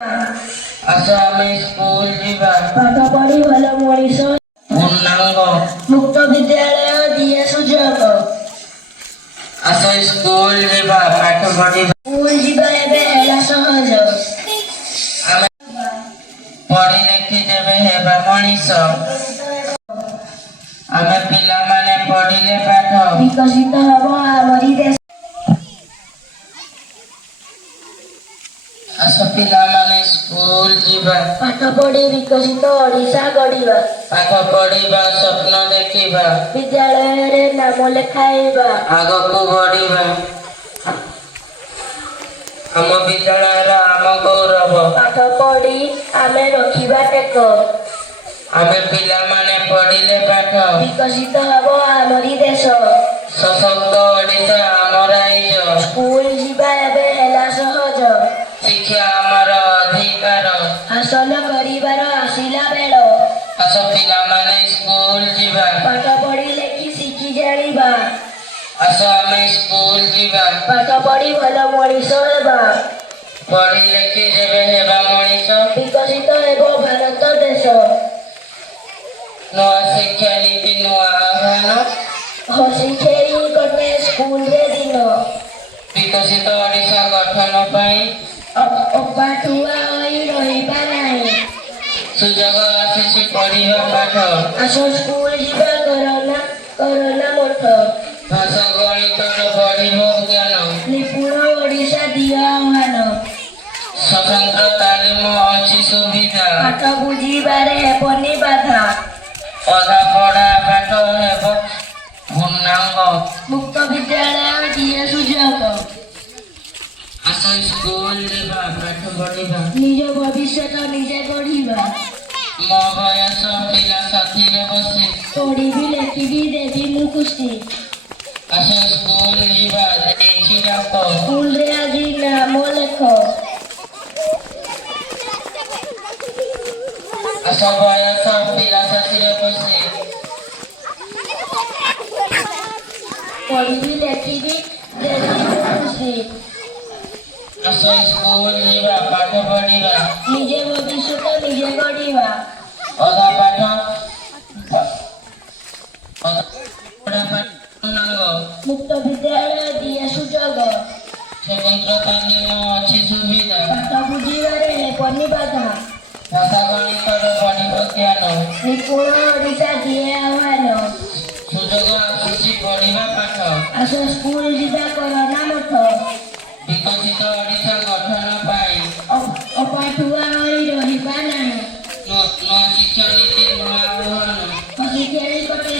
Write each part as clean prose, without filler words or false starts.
ଆସ ଆମେ ସ୍କୁଲ ଯିବା। ପାଠ ପଢି ଭଲ ମଣିଷ ପୂର୍ଣ୍ଣାଙ୍ଗ ମୁକ୍ତ ବିଦ୍ୟାଳୟ ଦିଏ ସୁଯୋଗ। ଆସ ସ୍କୁଲ ଯିବା ପାଠ ପଢିବା। ସ୍କୁଲ ଯିବା ଏବେ ହେଲା ସହଜ। ଆମେ ପଢି ଲେଖି ଯେବେ ହେବା ମଣିଷ। ଆମେ ପିଲାମାନେ ପଢିଲେ ପାଠ ବିକଶିତ ହେବ ଆମରି ଦେଶ। ଆସ ପିଲାମାନେ ସ୍କୁଲ ଯିବା। ପାଠ ପଢି ବିକଶିତ ଓଡ଼ିଶା ଗଢିବା। ପାଠ ପଢିବା ସ୍ୱପ୍ନ ଦେଖିବା। ବିଦ୍ୟାଳୟରେ ନାମ ଲେଖାଇବା। ଆଗକୁ ବଢିବା। ଆମ ବିଦ୍ୟାଳୟର ଆମ ଗୌରବ। ପାଠ ପଢି ଆମେ ରଖିବା ଟେକ। ଆମେ ପିଲାମାନେ ପଢିଲେ ପାଠ ବିକଶିତ ହେବ ଆମରି ଦେଶ। ସଶକ୍ତ ଓଡ଼ିଶା ଆମ ରାଇଜ। ସ୍କୁଲ ଯିବା ଏବେ ହେଲା ସହଜ। ଶିକ୍ଷା ଆମର ଅଧିକାର। ହାସଲ କରିବାର ଆସିଲା ବେଳ। ଆସ ପିଲାମାନେ ସ୍କୁଲ ଯିବା। ପାଠ ପଢି ଲେଖି ଶିଖି ଜାଣିବା। ଆସ ଆମେ ସ୍କୁଲ ଯିବା। ପାଠ ପଢି ଭଲ ମଣିଷ ହେବା। ପଢି ଲେଖି ଯେବେ ହେବା ମଣିଷ। ବିକଶିତ ହେବ ଭାରତ ଦେଶ। ନୂଆ ଶିକ୍ଷା ନୀତି ନୂଆ ଆହ୍ୱାନ। ହସି ଖେଳି କଟେ ସ୍କୁଲରେ ଦିନ। ବିକଶିତ ଓଡ଼ିଶା ଗଠନ ପାଇଁ ଅପାଠୁଆ ହୋଇ ରହିବା ନାହିଁ। ସୁଯୋଗ ଆସିଛି ପଢିବା ପାଠ। ଆସ ସ୍କୁଲ ଯିବା କରୋନା ମଠ। ଭାଷା ଗଣିତର ବଢିବ ଜ୍ଞାନ। ନିପୁଣ ଓଡ଼ିଶା ଦିଅ ଆହ୍ୱାନ। ସ୍ୱତନ୍ତ୍ର ତାଲିମ ଅଛି ସୁବିଧା। ପାଠ ବୁଝିବାରେ ହେବନି ବାଧା। ଅଧା ପଢା ପାଠ ହେବ ପୂର୍ଣ୍ଣାଙ୍ଗ। ମୁକ୍ତ ବିଦ୍ୟାଳୟ ଦିଏ ସୁଯୋଗ। ଆସ ସ୍କୁଲ ଯିବା ପାଠ ପଢିବା। ନିଜ ଭବିଷ୍ୟତ ନିଜେ ଗଢିବା। ମୋ ବୟସ ପିଲା ସାଥିରେ ବସି ପଢିବି ଲେଖିବି ଦେବି ମୁଁ ଖୁସି। ଆସ ସ୍କୁଲ ଯିବା ଦେଇଛି ଡାକ। ସ୍କୁଲରେ ଆଜି ନାମ ଲେଖ। ଆସ ବୟସ ପିଲା ସାଥିରେ ବସି ପଢିବି ଲେଖିବି ଦେବି ମୁଁ ଖୁସି। ଆସ ସ୍କୁଲ ଯିବା ପାଠ ପଢିବା। ନିଜେ ଭବିଷ୍ୟତ ନିଜେ ଗଢିବା। ଅଧା ପାଠ ଅଧା ପଢା ପାଠ ପୂର୍ଣ୍ଣାଙ୍ଗ। ମୁକ୍ତ ବିଦ୍ୟାଳୟ ଦିଏ ସୁଯୋଗ। ସ୍ୱତନ୍ତ୍ର ତାଲିମ ଅଛି ସୁବିଧା। ପାଠ ବୁଝିବାରେ ହେବନି ବାଧା। ଭାଷା ଗଣିତର ବଢିବ ଜ୍ଞାନ। ନିପୁଣ ଓଡ଼ିଶା ଦିଏ ଆହ୍ୱାନ। ସୁଯୋଗ ଆସୁଛି ପଢିବା ପାଠ। ଆସ ସ୍କୁଲ ଯିବା କରୋନା ମଠ। ବିକଶିତ ଓଡ଼ିଶା ଗଠନ ପାଇଁ ଅପାଠୁଆ ହୋଇ ରହିବା ନାହିଁ। ନୂଆ ଶିକ୍ଷା ନୀତି ନୂଆ ଆହ୍ୱାନ। ହସି ଖେଳି କଟେ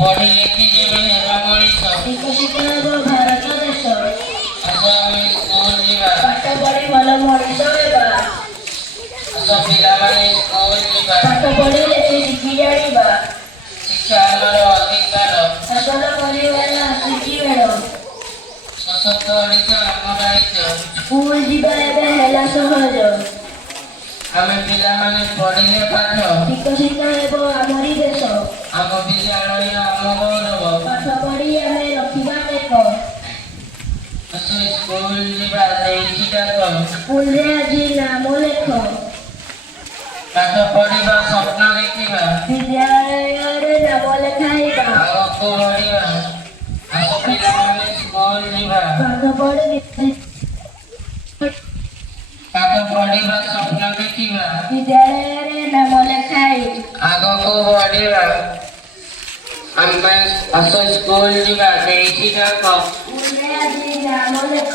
ପଢି ଲେଖି ଯେବେ ହେବା ମଣିଷ। ବିକଶିତ ହେବ ଭାରତ ଦେଶ। ଆସ ଆମେ ସ୍କୁଲ ଯିବା। ପାଠ ପଢି ଭଲ ମଣିଷ ହେବା। ଆସ ପିଲାମାନେ ସ୍କୁଲ ଯିବା। ପାଠ ପଢି ଲେଖି ଶିଖି ଜାଣିବା। ଶିକ୍ଷା ଆମର ଅଧିକାର। ହାସଲ କରିବାର ଆସିଛି ବେଳ। ସଶକ୍ତ ଓଡ଼ିଶା ଆମ ରାଇଜ। ସ୍କୁଲ ଯିବା ଏବେ ହେଲା ସହଜ। ଆମେ ପିଲାମାନେ ପଢିଲେ ପାଠ ବିକଶିତ ହେବ ଆମରି ଦେଶ। ଆମ ବିଦ୍ୟାଳୟ ଆମ ଗୌରବ। ପାଠ ପଢି ଆମେ ରଖିବା ଟେକ। ଆସ ସ୍କୁଲ ଯିବା ଦେଇଛି ଡାକ। ସ୍କୁଲରେ ଆଜି ନାମ ଲେଖ। ପାଠ ପଢିବା ସ୍ୱପ୍ନ ଦେଖିବା। ବିଦ୍ୟାଳୟରେ ନାମ ଲେଖାଇବା। ଆଗକୁ ବଢିବା। ଆସ ପିଲାମାନେ ସ୍କୁଲ ଯିବା। ପାଠ ପଢି ପାଠ ପଢିବା ସ୍ୱପ୍ନ ଦେଖିବା। ବିଦ୍ୟାଳୟରେ ନାମ ଲେଖାଇ ଆଗକୁ ବଢିବା। ଆମେ ଆସ ସ୍କୁଲ ଯିବା ଦେଇଛି ଡାକ। ସ୍କୁଲରେ ଆଜି ନାମ ଲେଖ।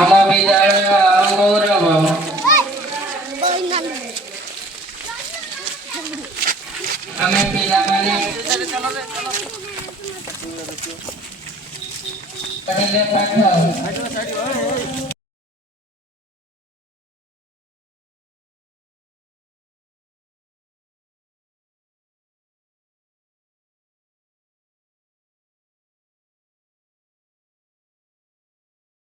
ଆମ ବିଦ୍ୟାଳୟ ଆମ ଗୌରବ। ଆମେ ପିଲାମାନେ ପଢିଲେ ପାଠ